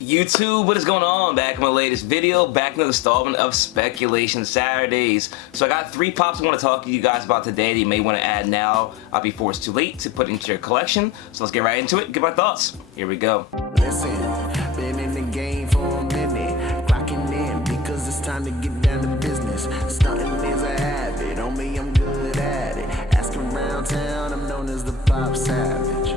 YouTube, what is going on? Back in my latest video, back in the installment of Speculation Saturdays. So I got 3 pops I want to talk to you guys about today that you may want to add now before it's too late to put into your collection. So let's get right into it, get my thoughts. Here we go. Listen, been in the game for a minute, clocking in because it's time to get down to business. Stunting is a habit, on me I'm good at it. Asking around town, I'm known as the Popsavage.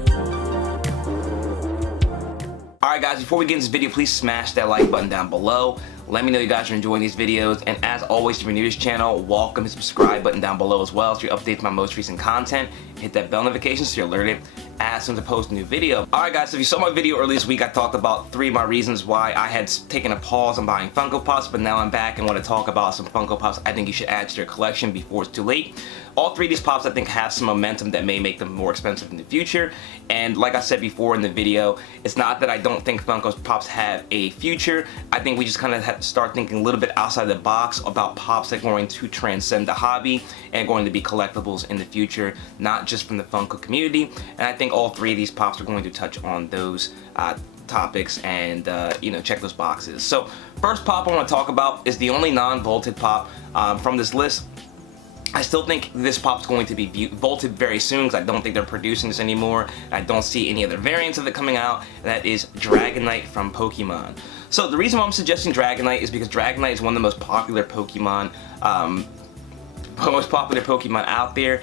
Alright guys, before we get into this video, please smash that like button down below. Let me know you guys are enjoying these videos, and as always, if you're new to this channel, welcome. The subscribe button down below as well so you update my most recent content. Hit that bell notification so you're alerted as soon as I post a new video. Alright guys, so if you saw my video earlier this week, I talked about 3 of my reasons why I had taken a pause on buying Funko Pops, but now I'm back and want to talk about some Funko Pops I think you should add to your collection before it's too late. All 3 of these Pops I think have some momentum that may make them more expensive in the future, and like I said before in the video, it's not that I don't think Funko Pops have a future. I think we just kind of have to start thinking a little bit outside the box about Pops that are going to transcend the hobby and going to be collectibles in the future, not just from the Funko community. And I think all 3 of these Pops are going to touch on those topics and check those boxes. So first Pop I want to talk about is the only non-vaulted Pop from this list. I still think this Pop's going to be vaulted very soon because I don't think they're producing this anymore. I don't see any other variants of it coming out, and that is Dragonite from Pokemon. So the reason why I'm suggesting Dragonite is because Dragonite is one of the most popular Pokemon out there.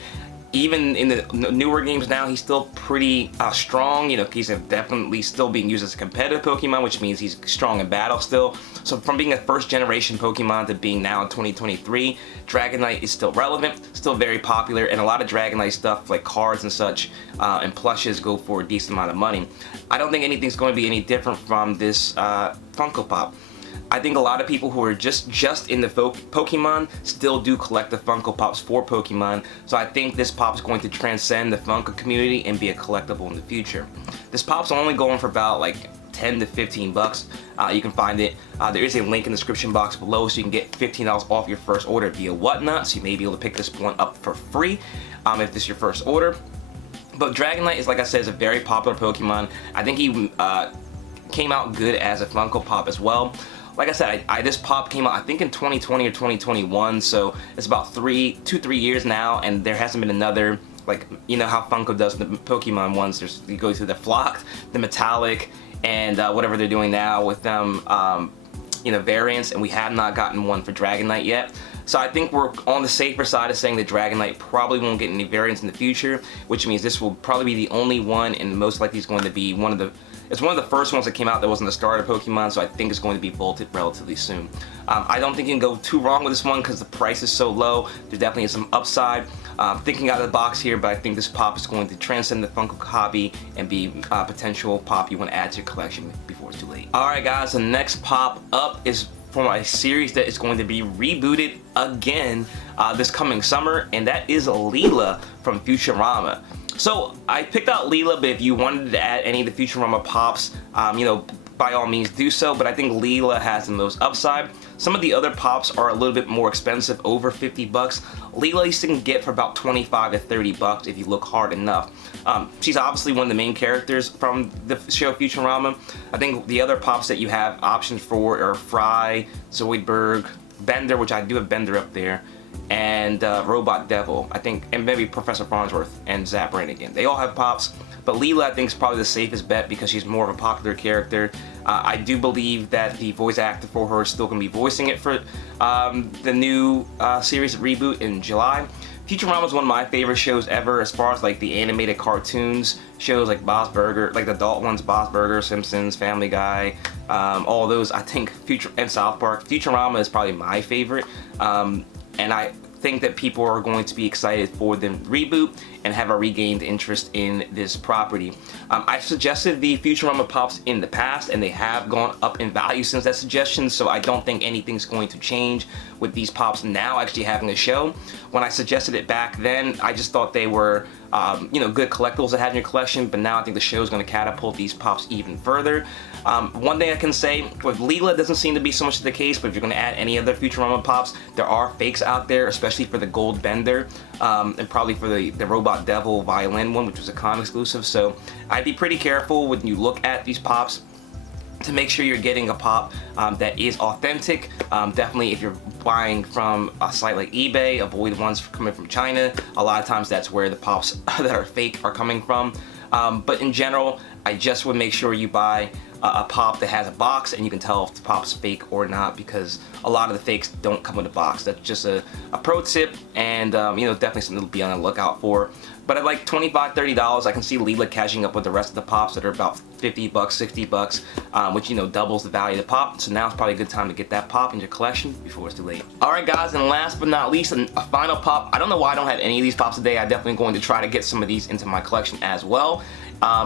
Even in the newer games now, he's still pretty strong. He's definitely still being used as a competitive Pokemon, which means he's strong in battle still. So from being a first generation Pokemon to being now in 2023, Dragonite is still relevant, still very popular, and a lot of Dragonite stuff like cards and such and plushes go for a decent amount of money. I don't think anything's going to be any different from this Funko Pop. I think a lot of people who are just in the Pokemon still do collect the Funko Pops for Pokemon, so I think this Pop's going to transcend the Funko community and be a collectible in the future. This Pop's only going for about like 10 to 15 bucks. You can find it. There is a link in the description box below so you can get $15 off your first order via Whatnot, so you may be able to pick this one up for free if this is your first order. But Dragonite is, like I said, is a very popular Pokemon. I think he came out good as a Funko Pop as well. Like I said, this Pop came out I think in 2020 or 2021, so it's about 2-3 years now, and there hasn't been another, like, you know how Funko does the Pokemon ones. You go through the Flocked, the Metallic, and whatever they're doing now with them, variants, and we have not gotten one for Dragonite yet. So I think we're on the safer side of saying that Dragonite probably won't get any variants in the future, which means this will probably be the only one, and most likely it's going to be it's one of the first ones that came out that wasn't a starter Pokemon, so I think it's going to be vaulted relatively soon. I don't think you can go too wrong with this one because the price is so low. There definitely is some upside. Thinking out of the box here, but I think this Pop is going to transcend the Funko hobby and be a potential Pop you want to add to your collection before it's too late. Alright guys, the next Pop up is from a series that is going to be rebooted again this coming summer, and that is Leela from Futurama. So I picked out Leela, but if you wanted to add any of the Futurama Pops, by all means do so, but I think Leela has the most upside. Some of the other Pops are a little bit more expensive, over 50 bucks. Leela you can get for about 25 to 30 bucks if you look hard enough. She's obviously one of the main characters from the show Futurama. I think the other Pops that you have options for are Fry, Zoidberg, Bender, which I do have Bender up there, and Robot Devil, I think, and maybe Professor Farnsworth and Zap Brannigan. They all have Pops, but Leela I think is probably the safest bet because she's more of a popular character. I do believe that the voice actor for her is still going to be voicing it for the new series reboot in July. Futurama is one of my favorite shows ever as far as like the animated cartoons shows, like Bob's Burger, like the adult ones, Bob's Burger, Simpsons, Family Guy, all those. I think and South Park. Futurama is probably my favorite, and I think that people are going to be excited for the reboot and have a regained interest in this property. I've suggested the Futurama Pops in the past, and they have gone up in value since that suggestion, so I don't think anything's going to change with these Pops now actually having a show. When I suggested it back then, I just thought they were good collectibles to have in your collection, but now I think the show is going to catapult these Pops even further. One thing I can say, with Leela, it doesn't seem to be so much the case, but if you're going to add any other Futurama Pops, there are fakes out there, especially for the Gold Bender, and probably for the Robot Devil Violin one, which was a con exclusive, so I'd be pretty careful when you look at these Pops. to make sure you're getting a pop that is authentic. Definitely if you're buying from a site like eBay, avoid ones coming from China. A lot of times that's where the pops that are fake are coming from. But in general, I just would make sure you buy a pop that has a box and you can tell if the pop's fake or not, because a lot of the fakes don't come with a box. That's just a pro tip, and you know, definitely something to be on the lookout for. But at like $25, $30, I can see Leela catching up with the rest of the pops that are about $50, $60, which, you know, doubles the value of the pop. So now it's probably a good time to get that pop in your collection before it's too late. Alright guys, and last but not least, a final pop. I don't know why I don't have any of these pops today. I'm definitely going to try to get some of these into my collection as well,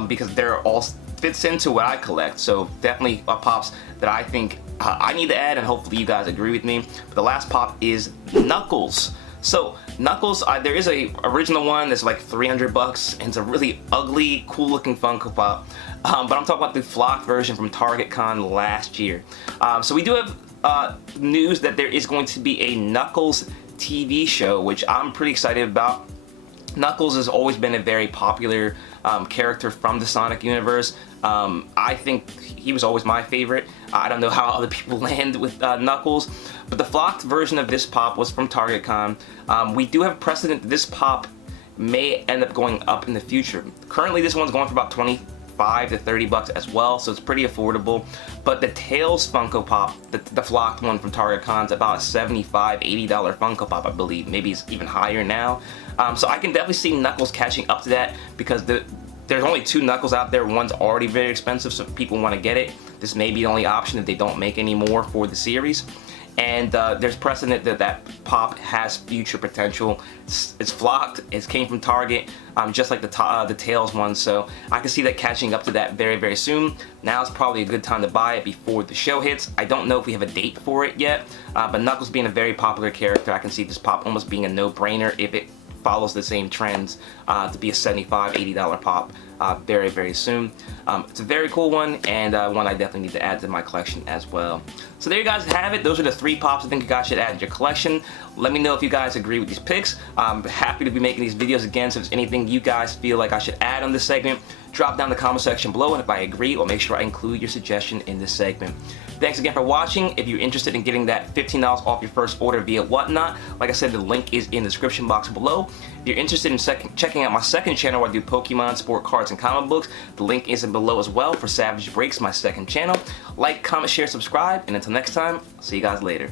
because they're all fits into what I collect. So definitely pops that I think I need to add, and hopefully you guys agree with me. But the last pop is Knuckles. So Knuckles, there is a original one that's like $300, and it's a really ugly, cool looking Funko Pop. But I'm talking about the flocked version from Target Con last year. So we do have news that there is going to be a Knuckles TV show, which I'm pretty excited about. Knuckles has always been a very popular character from the Sonic universe. I think he was always my favorite. I don't know how other people land with Knuckles, but the flocked version of this pop was from Target Con. We do have precedent that this pop may end up going up in the future. Currently this one's going for about $25 to $30 as well, so it's pretty affordable. But the Tails Funko Pop, the flocked one from Target Con, is about a $75, $80 Funko Pop, I believe. Maybe it's even higher now. So I can definitely see Knuckles catching up to that, because there's only 2 Knuckles out there. One's already very expensive, so if people want to get it, this may be the only option if they don't make any more for the series. And there's precedent that that pop has future potential. It's flocked, it came from Target, just like the Tails one, so I can see that catching up to that very, very soon. Now is probably a good time to buy it before the show hits. I don't know if we have a date for it yet, but Knuckles being a very popular character, I can see this pop almost being a no-brainer if it follows the same trends to be a $75, $80 pop very, very soon. It's a very cool one, and one I definitely need to add to my collection as well. So there you guys have it. Those are the 3 pops I think you guys should add to your collection. Let me know if you guys agree with these picks. I'm happy to be making these videos again, so if there's anything you guys feel like I should add on this segment, drop down in the comment section below, and if I agree, I'll make sure I include your suggestion in this segment. Thanks again for watching. If you're interested in getting that $15 off your first order via Whatnot, like I said, the link is in the description box below. If you're interested in checking out my second channel where I do Pokemon, sport cards, and comic books, the link is below as well for Savage Breaks, my second channel. Like, comment, share, subscribe, and until next time, I'll see you guys later.